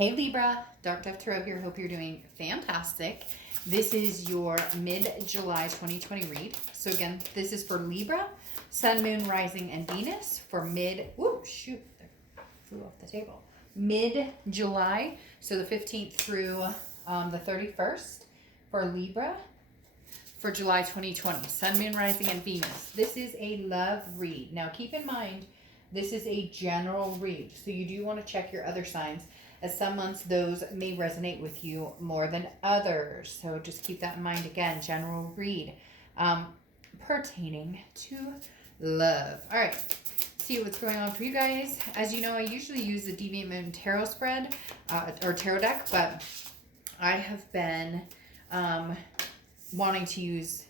Hey Libra, Dark Dove Tarot here. Hope you're doing fantastic. This is your mid-July 2020 read. So again, this is for Libra, Sun, Moon, Rising, and Venus for flew off the table. Mid-July, so the 15th through the 31st for Libra for July 2020. Sun, Moon, Rising, and Venus. This is a love read. Now keep in mind, this is a general read, so you do want to check your other signs, as some months those may resonate with you more than others. So just keep that in mind. Again, general read pertaining to love. All right, see what's going on for you guys. As you know, I usually use the Deviant Moon Tarot spread or tarot deck, but I have been wanting to use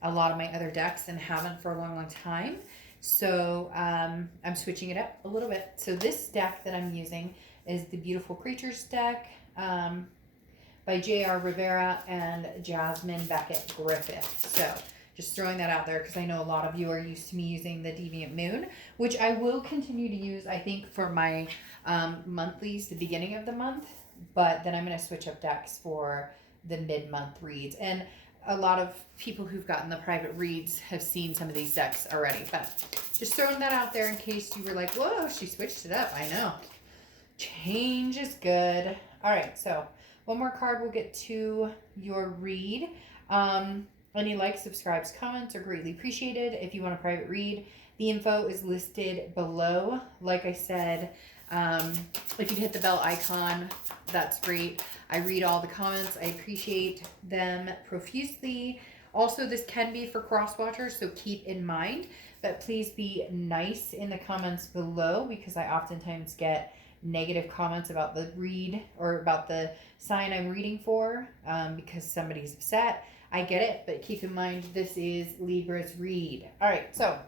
a lot of my other decks and haven't for a long time. So I'm switching it up a little bit. So this deck that I'm using is the Beautiful Creatures deck by J.R. Rivera and Jasmine Beckett Griffith. So just throwing that out there because I know a lot of you are used to me using the Deviant Moon, which I will continue to use, I think, for my monthlies, the beginning of the month. But then I'm going to switch up decks for the mid-month reads. And a lot of people who've gotten the private reads have seen some of these decks already. But just throwing that out there in case you were like, whoa, she switched it up. I know. Change is good. All right, so one more card, we'll get to your read. Any likes, subscribes, comments are greatly appreciated. If you want a private read, the info is listed below. Like I said, if you hit the bell icon, that's great. I read all the comments. I appreciate them profusely. Also, this can be for cross-watchers, so keep in mind. But please be nice in the comments below because I oftentimes get negative comments about the read or about the sign I'm reading for because somebody's upset. I get it, but keep in mind this is Libra's read. All right, so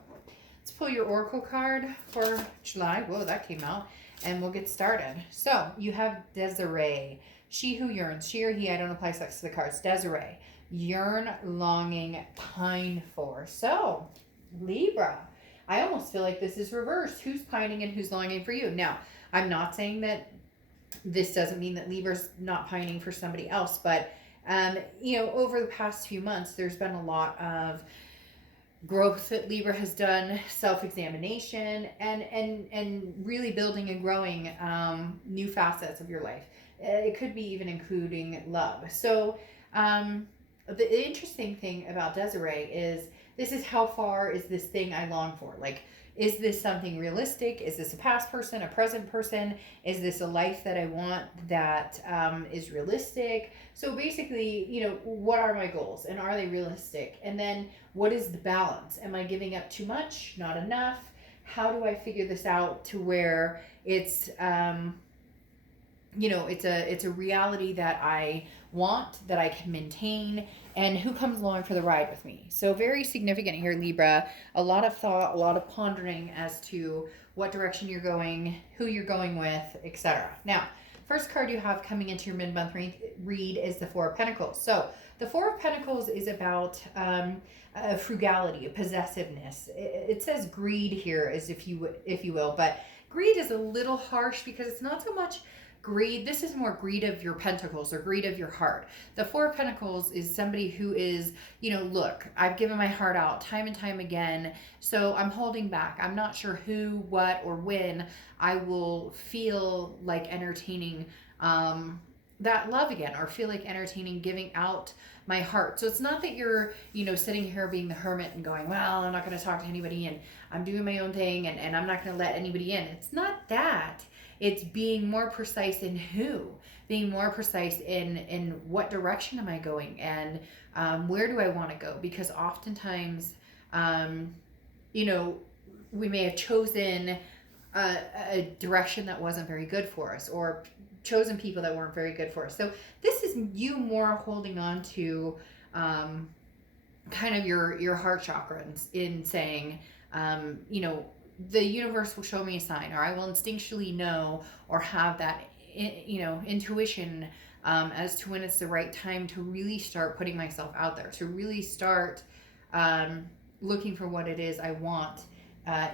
let's pull your oracle card for July. Whoa, that came out. And we'll get started. So you have Desiree. She who yearns. She or he, I don't apply sex to the cards. Desiree. Yearn, longing, pine for. So, Libra. I almost feel like this is reversed. Who's pining and who's longing for you? Now, I'm not saying that this doesn't mean that Libra's not pining for somebody else, but, you know, over the past few months, there's been a lot of growth that Libra has done, self-examination, and really building and growing new facets of your life. It could be even including love. So the interesting thing about Desiree is this is how far is this thing I long for? Like, is this something realistic? Is this a past person, a present person? Is this a life that I want that is realistic? So basically, you know, what are my goals and are they realistic? And then what is the balance? Am I giving up too much? Not enough? How do I figure this out to where it's, you know, it's a reality that I want, that I can maintain, and who comes along for the ride with me. So very significant here, Libra. A lot of thought, a lot of pondering as to what direction you're going, who you're going with, etc. Now, first card you have coming into your mid-month read is the Four of Pentacles. So the Four of Pentacles is about frugality, possessiveness. It says greed here, as if you will, but greed is a little harsh because it's not so much greed. This is more greed of your pentacles or greed of your heart. The Four of Pentacles is somebody who is, you know, look, I've given my heart out time and time again, so I'm holding back. I'm not sure who, what, or when I will feel like entertaining that love again, or feel like entertaining giving out my heart. So it's not that you're, you know, sitting here being the hermit and going, well, I'm not going to talk to anybody and I'm doing my own thing and I'm not going to let anybody in. It's not that. It's being more precise in who, being more precise in what direction am I going and where do I want to go? Because oftentimes, you know, we may have chosen a direction that wasn't very good for us or chosen people that weren't very good for us. So this is you more holding on to kind of your heart chakra in saying, you know, the universe will show me a sign, or I will instinctually know or have that, you know, intuition as to when it's the right time to really start putting myself out there, to really start looking for what it is I want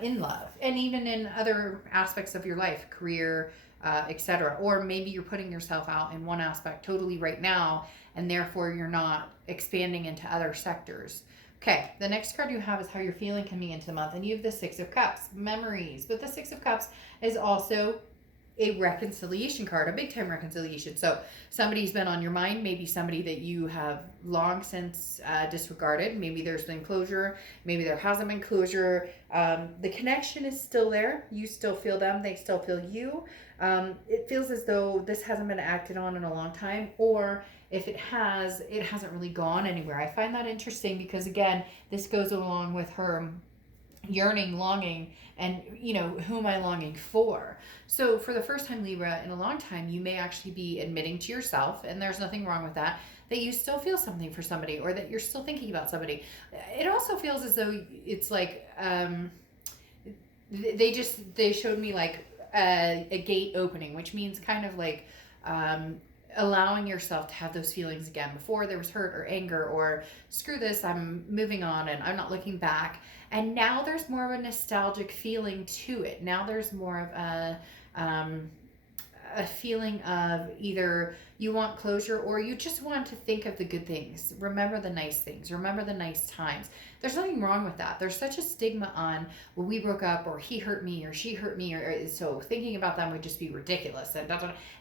in love, and even in other aspects of your life, career, etc. Or maybe you're putting yourself out in one aspect totally right now, and therefore you're not expanding into other sectors. Okay, the next card you have is how you're feeling coming into the month, and you have the Six of Cups, memories. But the Six of Cups is also a reconciliation card, a big time reconciliation. So somebody's been on your mind, maybe somebody that you have long since disregarded. Maybe there's been closure, maybe there hasn't been closure. The connection is still there. You still feel them, they still feel you. It feels as though this hasn't been acted on in a long time, or if it has, it hasn't really gone anywhere. I find that interesting because, again, this goes along with her yearning, longing, and who am I longing for? So for the first time, Libra, in a long time, you may actually be admitting to yourself, and there's nothing wrong with that you still feel something for somebody, or that you're still thinking about somebody. It also feels as though it's like they showed me like a gate opening, which means kind of like allowing yourself to have those feelings again. Before, there was hurt or anger or screw this, I'm moving on and I'm not looking back. And now there's more of a nostalgic feeling to it. Now there's more of a feeling of either you want closure or you just want to think of the good things. Remember the nice things. Remember the nice times. There's nothing wrong with that. There's such a stigma on, well, we broke up, or he hurt me, or she hurt me, or so thinking about them would just be ridiculous. And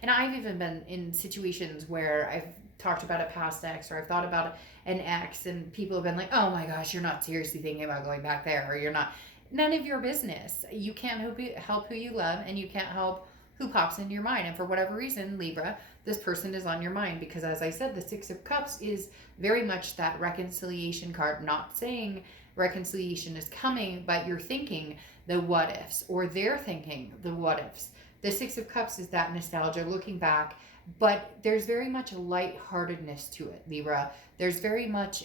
I've even been in situations where I've talked about a past ex, or I've thought about an ex, and people have been like, oh my gosh, you're not seriously thinking about going back there, or you're not. None of your business. You can't help who you love, and you can't help who pops into your mind. And for whatever reason, Libra, this person is on your mind because, as I said, the Six of Cups is very much that reconciliation card. Not saying reconciliation is coming, but you're thinking the what ifs, or they're thinking the what ifs. The Six of Cups is that nostalgia, looking back, but there's very much a lightheartedness to it, Libra. There's very much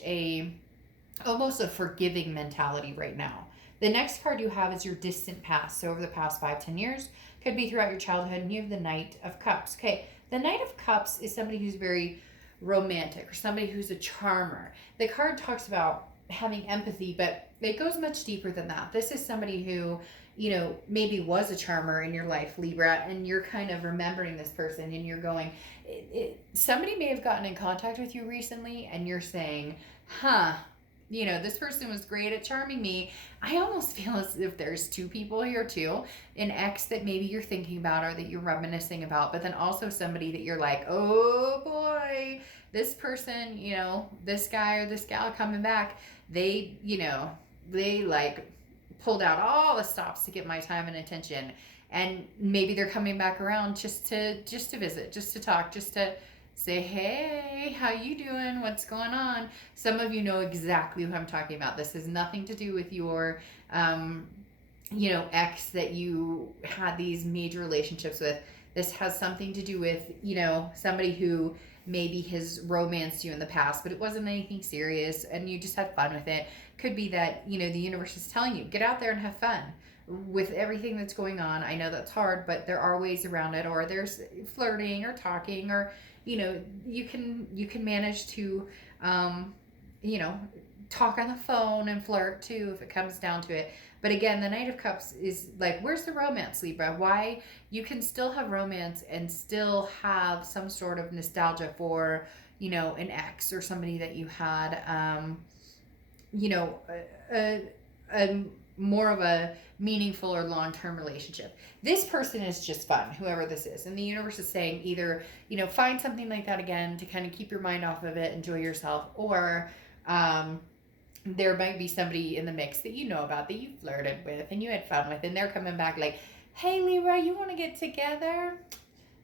almost a forgiving mentality right now. The next card you have is your distant past. So over the past 5-10 years, could be throughout your childhood, and you have the Knight of Cups. Okay, the Knight of Cups is somebody who's very romantic, or somebody who's a charmer. The card talks about having empathy, but it goes much deeper than that. This is somebody who, maybe was a charmer in your life, Libra, and you're kind of remembering this person, and you're going, somebody may have gotten in contact with you recently, and you're saying, this person was great at charming me. I almost feel as if there's two people here too. An ex that maybe you're thinking about, or that you're reminiscing about, but then also somebody that you're like, oh boy, this person, this guy or this gal coming back, they like pulled out all the stops to get my time and attention. And maybe they're coming back around just to visit, just to talk, just to say, hey, how you doing? What's going on? Some of you know exactly who I'm talking about. This has nothing to do with your, ex that you had these major relationships with. This has something to do with, somebody who maybe has romanced you in the past, but it wasn't anything serious and you just had fun with it. Could be that, the universe is telling you, get out there and have fun with everything that's going on. I know that's hard, but there are ways around it, or there's flirting or talking, or you can manage to talk on the phone and flirt too if it comes down to it. But again, the Knight of Cups is like, where's the romance, Libra? Why you can still have romance and still have some sort of nostalgia for an ex, or somebody that you had a more of a meaningful or long-term relationship. This person is just fun, whoever this is. And the universe is saying either, find something like that again to kind of keep your mind off of it, enjoy yourself, or there might be somebody in the mix that you know about, that you flirted with and you had fun with, and they're coming back like, hey, Libra, you want to get together?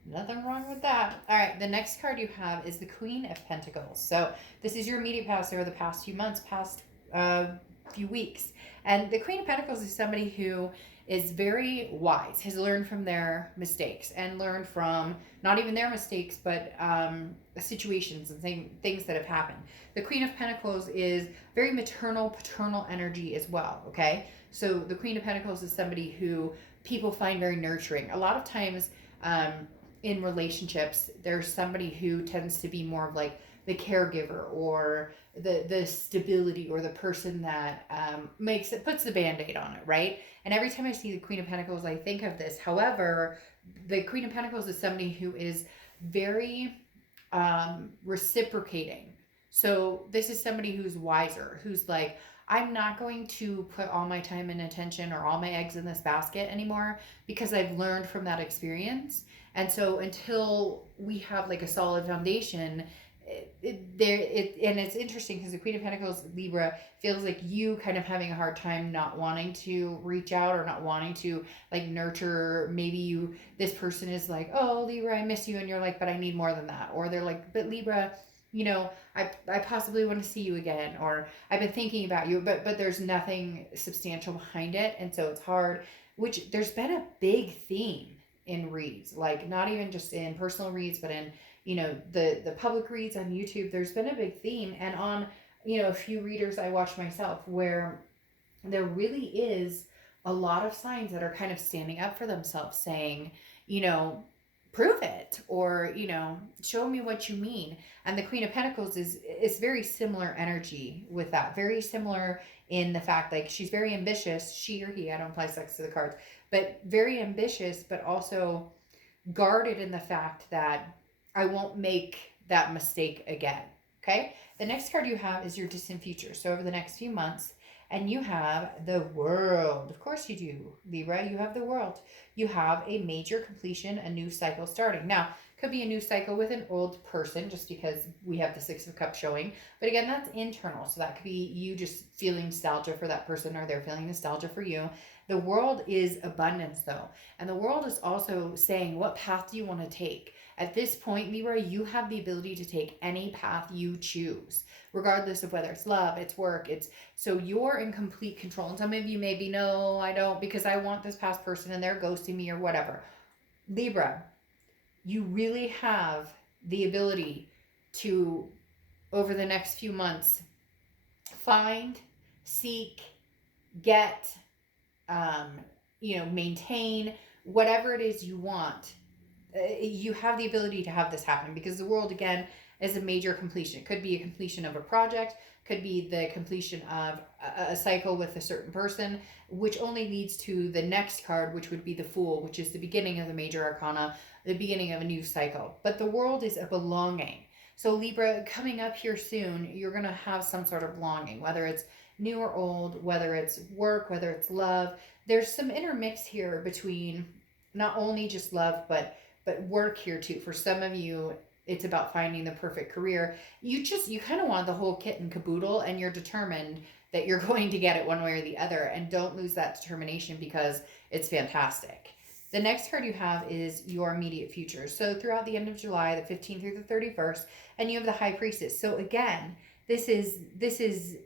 Nothing wrong with that. All right, the next card you have is the Queen of Pentacles. So this is your immediate past, over the past few months, past few weeks. And the Queen of Pentacles is somebody who is very wise, has learned from their mistakes, and learned from not even their mistakes, but situations and things that have happened. The Queen of Pentacles is very maternal, paternal energy as well, okay? So the Queen of Pentacles is somebody who people find very nurturing. A lot of times in relationships, there's somebody who tends to be more of like the caregiver, or the stability, or the person that puts the Band-Aid on it, right? And every time I see the Queen of Pentacles, I think of this. However, the Queen of Pentacles is somebody who is very reciprocating. So this is somebody who's wiser, who's like, I'm not going to put all my time and attention or all my eggs in this basket anymore because I've learned from that experience. And so until we have like a solid foundation, and it's interesting because the Queen of Pentacles, Libra, feels like you kind of having a hard time not wanting to reach out or not wanting to like nurture. Maybe this person is like, oh, Libra, I miss you. And you're like, but I need more than that. Or they're like, but Libra, I possibly want to see you again, or I've been thinking about you, but there's nothing substantial behind it. And so it's hard, which there's been a big theme in reads, like not even just in personal reads, but in, the public reads on YouTube. There's been a big theme, and on, a few readers I watch myself, where there really is a lot of signs that are kind of standing up for themselves, saying, prove it, or show me what you mean. And the Queen of Pentacles is very similar energy with that, very similar in the fact, like, she's very ambitious, she or he, I don't apply sex to the cards, but very ambitious, but also guarded in the fact that I won't make that mistake again. Okay, the next card you have is your distant future, so over the next few months. And you have the World. Of course you do, Libra. You have the World. You have a major completion, a new cycle starting. Now, could be a new cycle with an old person, just because we have the Six of Cups showing. But again, that's internal. So that could be you just feeling nostalgia for that person, or they're feeling nostalgia for you. The World is abundance, though. And the World is also saying, what path do you want to take? At this point, Libra, you have the ability to take any path you choose, regardless of whether it's love, it's work, so you're in complete control. And some of you may be, no, I don't, because I want this past person and they're ghosting me or whatever. Libra, you really have the ability to, over the next few months, find, seek, get, maintain whatever it is you want. You have the ability to have this happen, because the World, again, is a major completion. It could be a completion of a project, could be the completion of a cycle with a certain person, which only leads to the next card, which would be the Fool, which is the beginning of the major arcana, the beginning of a new cycle. But the World is a belonging. So Libra, coming up here soon, you're going to have some sort of belonging, whether it's new or old, whether it's work, whether it's love. There's some intermix here between not only just love, but work here too. For some of you, it's about finding the perfect career. You kind of want the whole kit and caboodle, and you're determined that you're going to get it one way or the other, and don't lose that determination, because it's fantastic. The next card you have is your immediate future. So throughout the end of July, the 15th through the 31st, and you have the High Priestess. So again, this is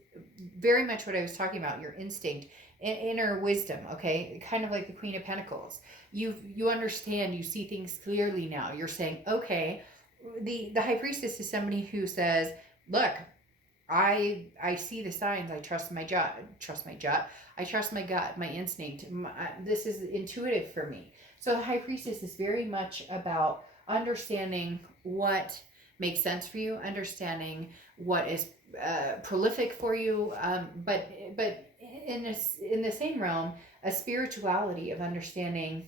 very much what I was talking about, your instinct, inner wisdom, okay? Kind of like the Queen of Pentacles. You understand, you see things clearly now. You're saying, okay, the High Priestess is somebody who says, look, I see the signs. I trust my gut. I trust my gut, my instinct. This is intuitive for me. So the High Priestess is very much about understanding what makes sense for you, understanding what is prolific for you, but in the same realm, a spirituality of understanding,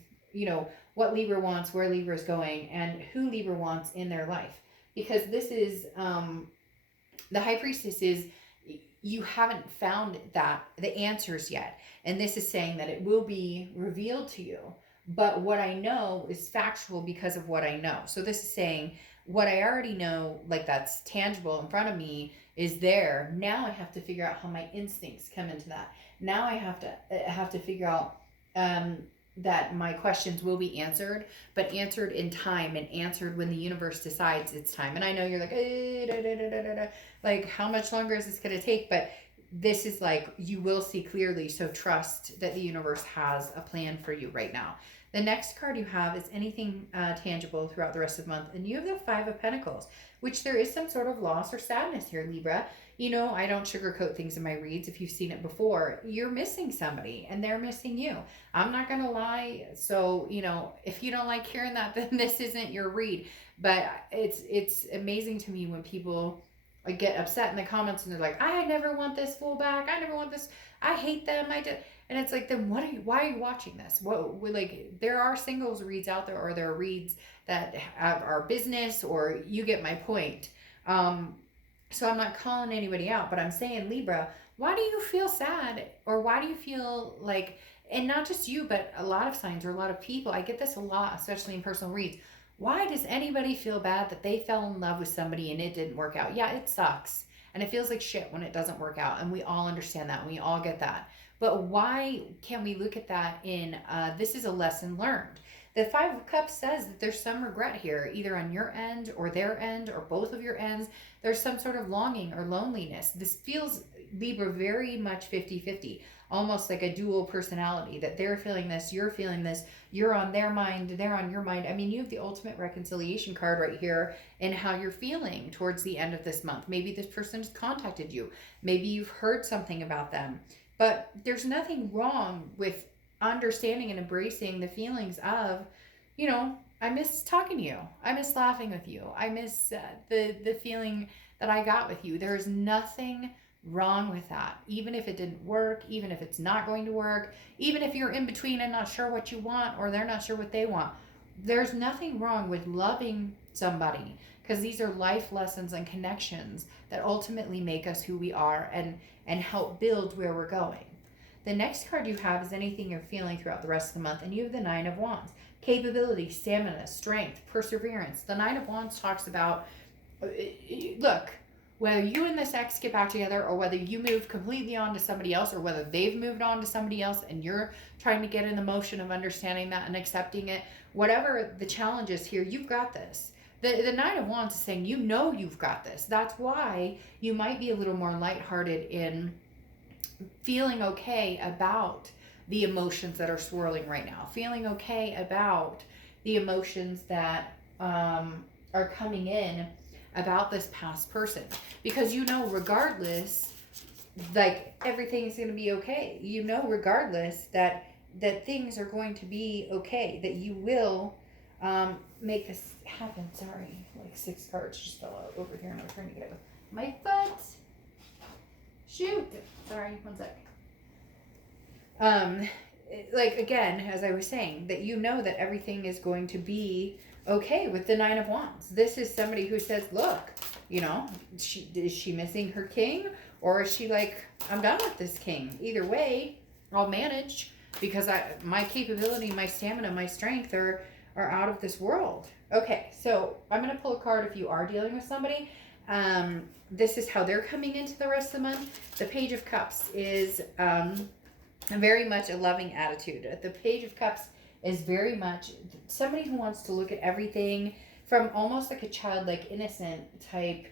what Libra wants, where Libra is going, and who Libra wants in their life. Because this is, the High Priestess is, you haven't found the answers yet. And this is saying that it will be revealed to you. But what I know is factual because of what I know. So this is saying, what I already know, like that's tangible in front of me, is there. Now I have to figure out how my instincts come into that. Now I have to figure out that my questions will be answered, but answered in time, and answered when the universe decides it's time. And I know you're like, like, how much longer is this going to take? But this is like, you will see clearly. So trust that the universe has a plan for you right now. The next card you have is anything tangible throughout the rest of the month. And you have the Five of Pentacles, which there is some sort of loss or sadness here, Libra. I don't sugarcoat things in my reads. If you've seen it before, you're missing somebody and they're missing you. I'm not going to lie. So, if you don't like hearing that, then this isn't your read. But it's amazing to me when people get upset in the comments and they're like, I never want this fool back. I never want this. I hate them. I did. And it's like, then why are you watching this? Like, there are singles reads out there, or there are reads that are business, or you get my point. So I'm not calling anybody out, but I'm saying, Libra, why do you feel sad? Or why do you feel like, and not just you, but a lot of signs or a lot of people, I get this a lot, especially in personal reads. Why does anybody feel bad that they fell in love with somebody and it didn't work out? Yeah, it sucks. And it feels like shit when it doesn't work out. And we all understand that. And we all get that. But why can't we look at that in, this is a lesson learned? The Five of Cups says that there's some regret here, either on your end or their end or both of your ends. There's some sort of longing or loneliness. This feels, Libra, very much 50-50, almost like a dual personality, that they're feeling this, you're feeling this, you're on their mind, they're on your mind. I mean, you have the ultimate reconciliation card right here in how you're feeling towards the end of this month. Maybe this person has contacted you. Maybe you've heard something about them. But there's nothing wrong with understanding and embracing the feelings of, you know, I miss talking to you. I miss laughing with you. I miss the feeling that I got with you. There's nothing wrong with that. Even if it didn't work, even if it's not going to work, even if you're in between and not sure what you want, or they're not sure what they want. There's nothing wrong with loving somebody, because these are life lessons and connections that ultimately make us who we are and help build where we're going. The next card you have is anything you're feeling throughout the rest of the month, and you have the Nine of Wands. Capability, stamina, strength, perseverance. The Nine of Wands talks about, look, whether you and this ex get back together, or whether you move completely on to somebody else, or whether they've moved on to somebody else and you're trying to get in the motion of understanding that and accepting it, whatever the challenge is here, you've got this. The Nine of Wands is saying, you know you've got this. That's why you might be a little more lighthearted in feeling okay about the emotions that are swirling right now, feeling okay about the emotions that are coming in about this past person, because you know, regardless, like, everything's going to be okay. You know, regardless, that things are going to be okay, that you will make this happen. Sorry, like 6 cards just fell out over here and I'm trying to get it with my foot. Shoot. Sorry, one sec. Like, again, as I was saying, that you know that everything is going to be okay with the Nine of Wands. This is somebody who says, look, you know, is she missing her king? Or is she like, I'm done with this king. Either way, I'll manage, because my capability, my stamina, my strength are out of this world. Okay, so I'm going to pull a card if you are dealing with somebody. This is how they're coming into the rest of the month. The Page of Cups is very much a loving attitude. The Page of Cups is very much somebody who wants to look at everything from almost like a childlike, innocent type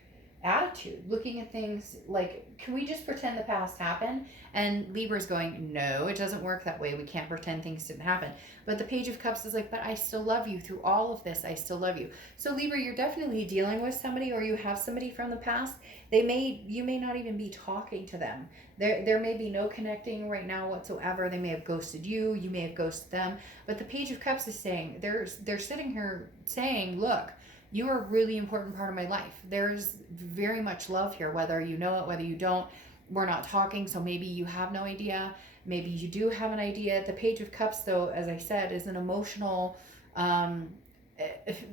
attitude, looking at things like, can we just pretend the past happened? And Libra's going, no, it doesn't work that way. We can't pretend things didn't happen. But the Page of Cups is like, but I still love you through all of this. I still love you. So Libra, you're definitely dealing with somebody, or you have somebody from the past. You may not even be talking to them. There may be no connecting right now whatsoever. They may have ghosted you. You may have ghosted them. But the Page of Cups is saying, they're sitting here saying, look, you are a really important part of my life. There's very much love here, whether you know it, whether you don't. We're not talking, so maybe you have no idea. Maybe you do have an idea. The Page of Cups, though, as I said, is an emotional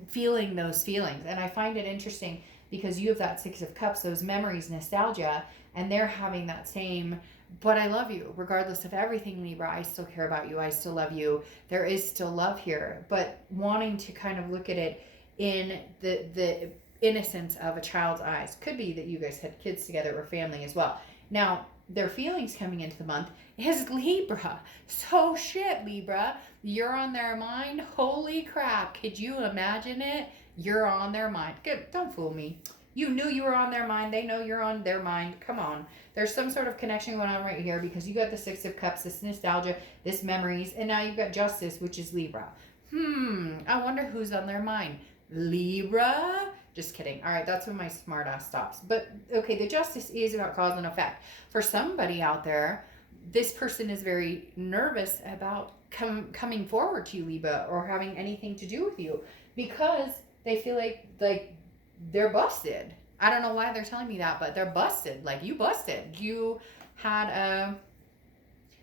feeling those feelings. And I find it interesting because you have that Six of Cups, those memories, nostalgia, and they're having that same, but I love you. Regardless of everything, Libra, I still care about you. I still love you. There is still love here. But wanting to kind of look at it in the innocence of a child's eyes. Could be that you guys had kids together or family as well. Now, their feelings coming into the month is Libra. So shit, Libra. You're on their mind. Holy crap. Could you imagine it? You're on their mind. Good. Don't fool me. You knew you were on their mind. They know you're on their mind. Come on. There's some sort of connection going on right here, because you got the Six of Cups, this nostalgia, this memories, and now you've got Justice, which is Libra. I wonder who's on their mind. Libra? Just kidding. All right, that's when my smart ass stops. But okay, the Justice is about cause and effect. For somebody out there, this person is very nervous about coming forward to you, Libra, or having anything to do with you, because they feel like they're busted. I don't know why they're telling me that, but they're busted. Like, you busted. You had a,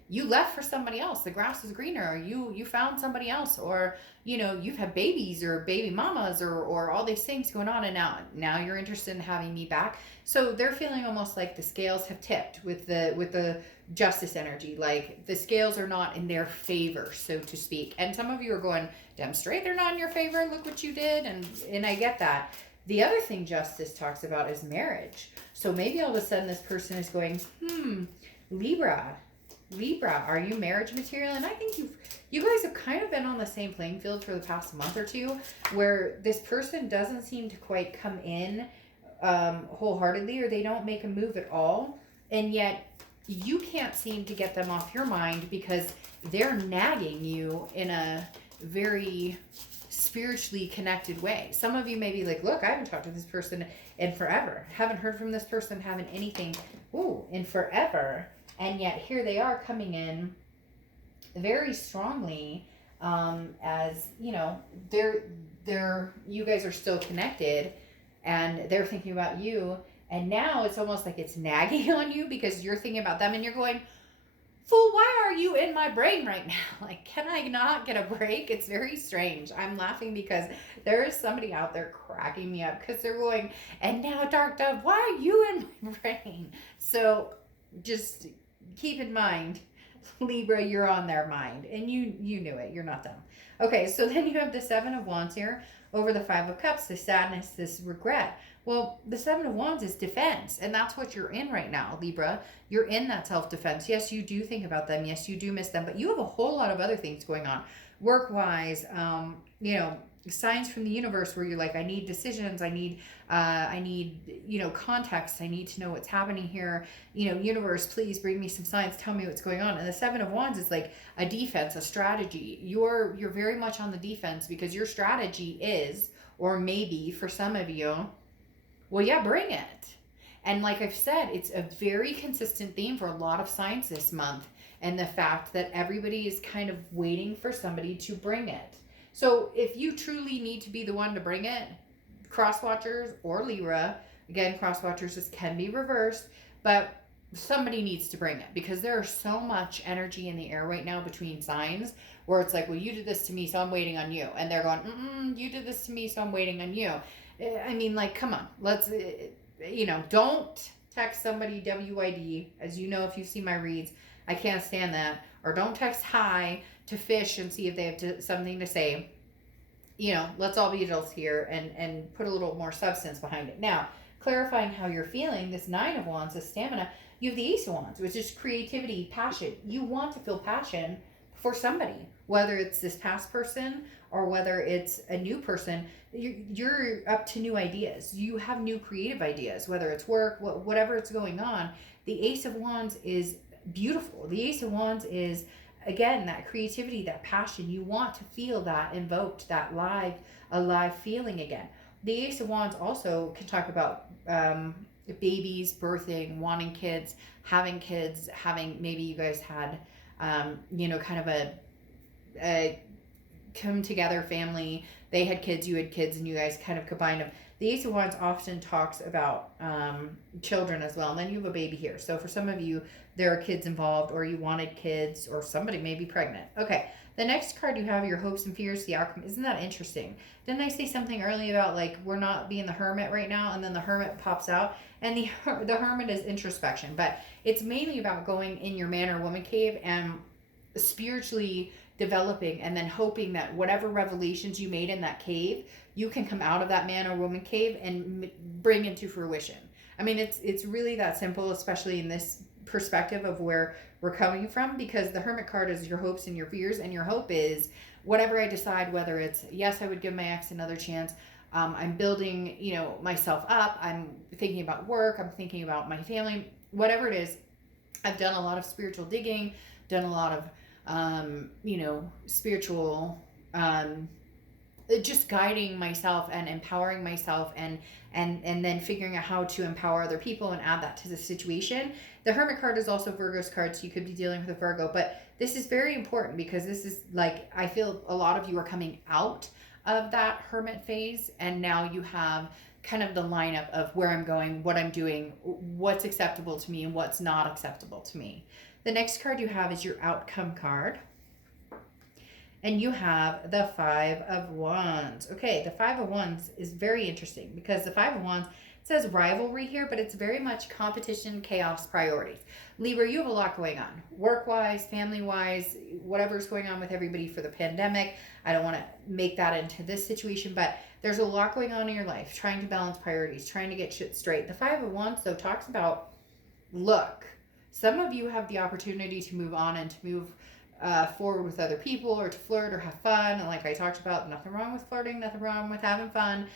you left for somebody else. The grass is greener. Or you found somebody else, or you've had babies or baby mamas or all these things going on, and now you're interested in having me back. So they're feeling almost like the scales have tipped with the justice energy. Like, the scales are not in their favor, so to speak. And some of you are going, damn straight they're not in your favor. Look what you did. And I get that. The other thing justice talks about is marriage. So maybe all of a sudden this person is going, Libra, are you marriage material? And I think you guys have kind of been on the same playing field for the past month or two, where this person doesn't seem to quite come in wholeheartedly, or they don't make a move at all. And yet you can't seem to get them off your mind because they're nagging you in a very spiritually connected way. Some of you may be like, look, I haven't talked to this person in forever. Haven't heard from this person, haven't anything in forever. And yet here they are coming in very strongly, as they're you guys are still connected, and they're thinking about you. And now it's almost like it's nagging on you because you're thinking about them, and you're going, fool, why are you in my brain right now? Like, can I not get a break? It's very strange. I'm laughing because there is somebody out there cracking me up because they're going, and now, Dark Dove, why are you in my brain? So just keep in mind, Libra, you're on their mind, and you knew it. You're not dumb. Okay, so then you have the Seven of Wands here over the Five of Cups, this sadness, this regret. Well, the Seven of Wands is defense, and that's what you're in right now, Libra. You're in that self-defense. Yes, you do think about them. Yes, you do miss them, but you have a whole lot of other things going on. Work-wise, signs from the universe where you're like, I need decisions. I need context. I need to know what's happening here. Universe, please bring me some signs. Tell me what's going on. And the Seven of Wands is like a defense, a strategy. You're very much on the defense because your strategy is, or maybe for some of you, well, yeah, bring it. And like I've said, it's a very consistent theme for a lot of signs this month. And the fact that everybody is kind of waiting for somebody to bring it. So if you truly need to be the one to bring it, cross-watchers or Libra, again, cross-watchers can be reversed, but somebody needs to bring it because there's so much energy in the air right now between signs where it's like, well, you did this to me, so I'm waiting on you. And they're going, you did this to me, so I'm waiting on you. I mean, like, come on, let's, don't text somebody WID. As you know, if you see my reads, I can't stand that. Or don't text hi to fish and see if they have something to say. Let's all be adults here and put a little more substance behind it. Now, clarifying how you're feeling, this Nine of Wands, this stamina, you have the Ace of Wands, which is creativity, passion. You want to feel passion for somebody, whether it's this past person or whether it's a new person. You're up to new ideas. You have new creative ideas, whether it's work, whatever it's going on. The Ace of Wands is beautiful. The Ace of Wands is, again, that creativity, that passion. You want to feel that invoked, that alive feeling again. The Ace of Wands also can talk about babies, birthing, wanting kids, having maybe you guys had, kind of a come together family. They had kids, you had kids, and you guys kind of combined them. The Ace of Wands often talks about children as well. And then you have a baby here. So for some of you, there are kids involved, or you wanted kids, or somebody may be pregnant. Okay, the next card you have, your hopes and fears, the outcome. Isn't that interesting? Didn't I say something early about, like, we're not being the hermit right now, and then the hermit pops out? And the hermit is introspection, but it's mainly about going in your man or woman cave and spiritually developing, and then hoping that whatever revelations you made in that cave, you can come out of that man or woman cave and bring into fruition. I mean, it's really that simple, especially in this perspective of where we're coming from, because the Hermit card is your hopes and your fears, and your hope is whatever I decide, whether it's, yes, I would give my ex another chance, I'm building, myself up, I'm thinking about work, I'm thinking about my family, whatever it is. I've done a lot of spiritual digging, done a lot of spiritual, just guiding myself and empowering myself, and then figuring out how to empower other people and add that to the situation. The Hermit card is also Virgo's card, so you could be dealing with a Virgo, but this is very important because this is, like, I feel a lot of you are coming out of that hermit phase, and now you have kind of the lineup of where I'm going, what I'm doing, what's acceptable to me, and what's not acceptable to me. The next card you have is your outcome card. And you have the Five of Wands. Okay, the Five of Wands is very interesting because the Five of Wands says rivalry here, but it's very much competition, chaos, priorities. Libra, you have a lot going on. Work-wise, family-wise, whatever's going on with everybody for the pandemic. I don't want to make that into this situation, but there's a lot going on in your life, trying to balance priorities, trying to get shit straight. The Five of Wands, though, talks about, look, some of you have the opportunity to move on and to move forward with other people, or to flirt or have fun. And like I talked about, nothing wrong with flirting, nothing wrong with having fun.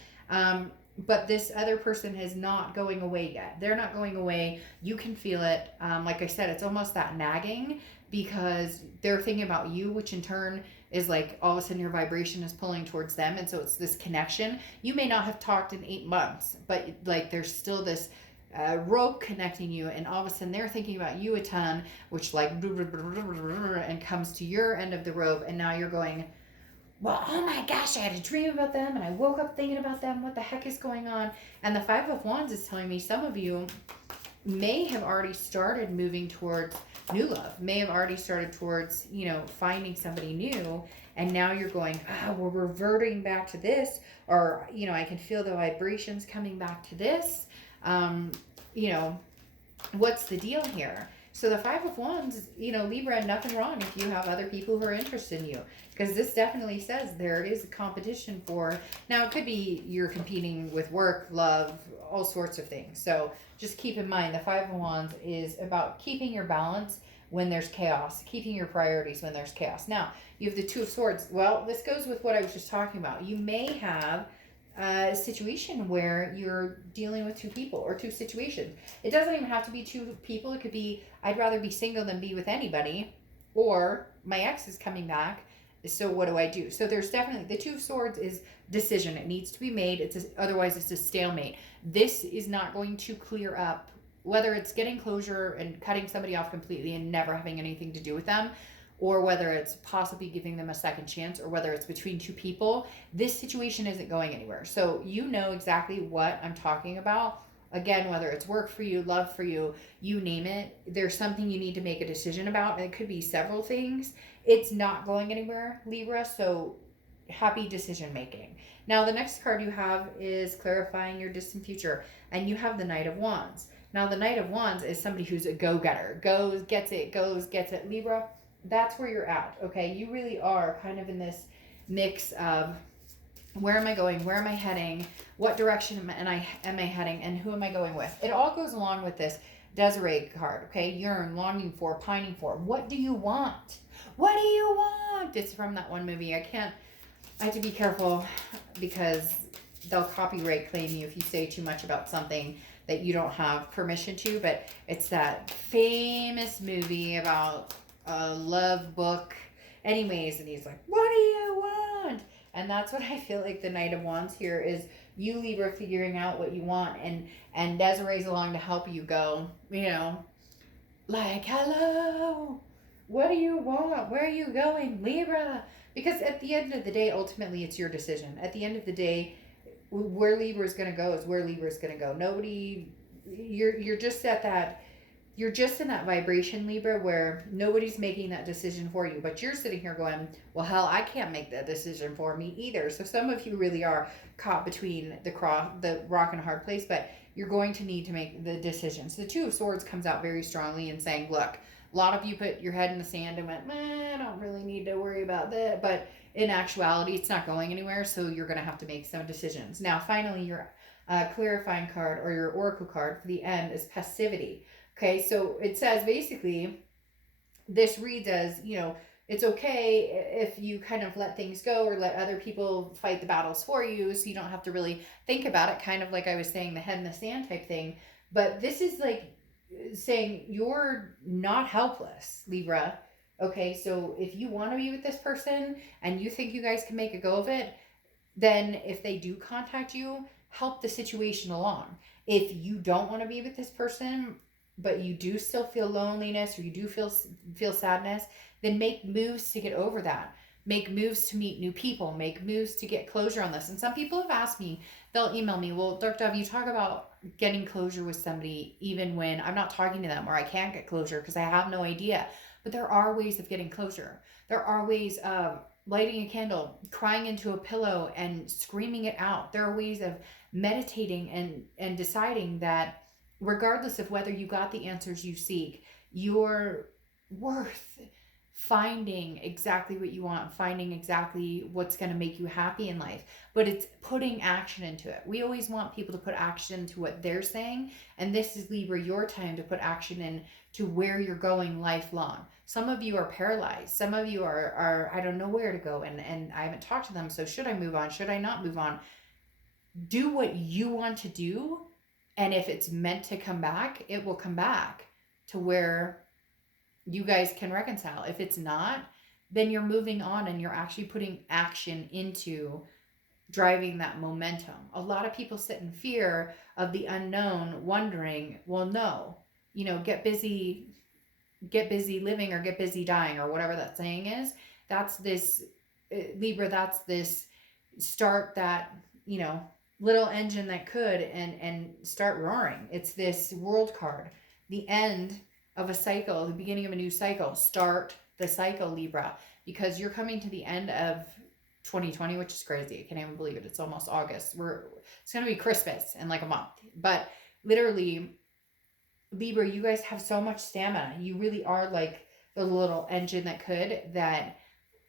But this other person is not going away yet. They're not going away. You can feel it. Like I said, it's almost that nagging because they're thinking about you, which in turn is like all of a sudden your vibration is pulling towards them. And so it's this connection. You may not have talked in 8 months, but like there's still this rope connecting you, and all of a sudden they're thinking about you a ton, which like and comes to your end of the rope, and now you're going, well, oh my gosh, I had a dream about them and I woke up thinking about them. What the heck is going on? And the Five of Wands is telling me some of you may have already started moving towards new love, may have already started towards, you know, finding somebody new, and now you're going, we're reverting back to this, or, you know, I can feel the vibrations coming back to this. You know, what's the deal here? So the Five of Wands, you know, Libra, nothing wrong if you have other people who are interested in you, because this definitely says there is a competition for, now it could be you're competing with work, love, all sorts of things. So just keep in mind, the Five of Wands is about keeping your balance when there's chaos, keeping your priorities when there's chaos. Now, you have the Two of Swords. Well, this goes with what I was just talking about. You may have a situation where you're dealing with 2 people or 2 situations. It doesn't even have to be 2 people. It could be, I'd rather be single than be with anybody, or my ex is coming back, so what do I do? So there's definitely, the Two of Swords is decision. It needs to be made. Otherwise it's a stalemate. This is not going to clear up, whether it's getting closure and cutting somebody off completely and never having anything to do with them, or whether it's possibly giving them a second chance, or whether it's between 2 people. This situation isn't going anywhere. So you know exactly what I'm talking about. Again, whether it's work for you, love for you, you name it, there's something you need to make a decision about. And it could be several things. It's not going anywhere, Libra, so happy decision making. Now, the next card you have is clarifying your distant future, and you have the Knight of Wands. Now, the Knight of Wands is somebody who's a go-getter, goes, gets it. Libra, that's where you're at, okay? You really are kind of in this mix of where am I going? Where am I heading? What direction am I heading? And who am I going with? It all goes along with this Desiree card, okay? Yearn, longing for, pining for. What do you want? What do you want? It's from that one movie. I have to be careful because they'll copyright claim you if you say too much about something that you don't have permission to, but it's that famous movie about a love book. Anyways, and he's like, what do you want? And that's what I feel like the Knight of Wands here is, you, Libra, figuring out what you want, and Desiree's along to help you go, you know, like, hello, what do you want? Where are you going, Libra? Because at the end of the day, ultimately, it's your decision. At the end of the day, where Libra is going to go is where Libra is going to go. Nobody, you're just at that, you're just in that vibration, Libra, where nobody's making that decision for you. But you're sitting here going, well, hell, I can't make that decision for me either. So some of you really are caught between the rock and a hard place, but you're going to need to make the decisions. The Two of Swords comes out very strongly in saying, look, a lot of you put your head in the sand and went, I don't really need to worry about that. But in actuality, it's not going anywhere. So you're going to have to make some decisions. Now, finally, your clarifying card, or your oracle card for the end, is passivity. Okay, so it says basically, this reads as, you know, it's okay if you kind of let things go or let other people fight the battles for you, so you don't have to really think about it, kind of like I was saying, the head in the sand type thing. But this is like saying you're not helpless, Libra. Okay, so if you want to be with this person and you think you guys can make a go of it, then if they do contact you, help the situation along. If you don't want to be with this person, but you do still feel loneliness, or you do feel sadness, then make moves to get over that. make moves to meet new people, make moves to get closure on this. And some people have asked me, they'll email me, well, Dark Dove, you talk about getting closure with somebody even when I'm not talking to them or I can't get closure because I have no idea. But there are ways of getting closure. There are ways of lighting a candle, crying into a pillow and screaming it out. There are ways of meditating and deciding that regardless of whether you got the answers you seek, you're worth finding exactly what you want, finding exactly what's going to make you happy in life. But it's putting action into it. We always want people to put action into what they're saying. And this is, Libra, your time to put action in to where you're going lifelong. Some of you are paralyzed. Some of you are I don't know where to go. And I haven't talked to them. So should I move on? Should I not move on? Do what you want to do. And if it's meant to come back, it will come back to where you guys can reconcile. If it's not, then you're moving on and you're actually putting action into driving that momentum. A lot of people sit in fear of the unknown, wondering, well, no, you know, get busy living or get busy dying or whatever that saying is. That's this, Libra, that's this start that, you know, little engine that could and start roaring. It's this World card, the end of a cycle, the beginning of a new cycle. Start the cycle, Libra, because you're coming to the end of 2020, which is crazy. I can't even believe it. It's almost August. It's going to be Christmas in like a month. But literally, Libra, you guys have so much stamina. You really are like the little engine that could, that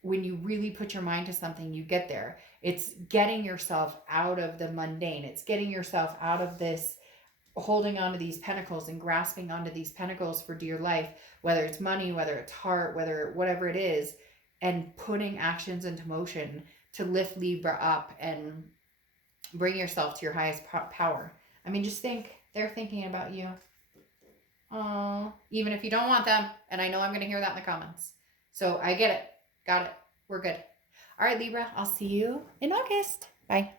when you really put your mind to something, you get there. It's getting yourself out of the mundane. It's getting yourself out of this holding on to these pentacles and grasping onto these pentacles for dear life, whether it's money, whether it's heart, whatever it is, and putting actions into motion to lift Libra up and bring yourself to your highest power. I mean, just think, they're thinking about you. Oh, even if you don't want them. And I know I'm going to hear that in the comments. So I get it. Got it. We're good. All right, Libra, I'll see you in August. Bye.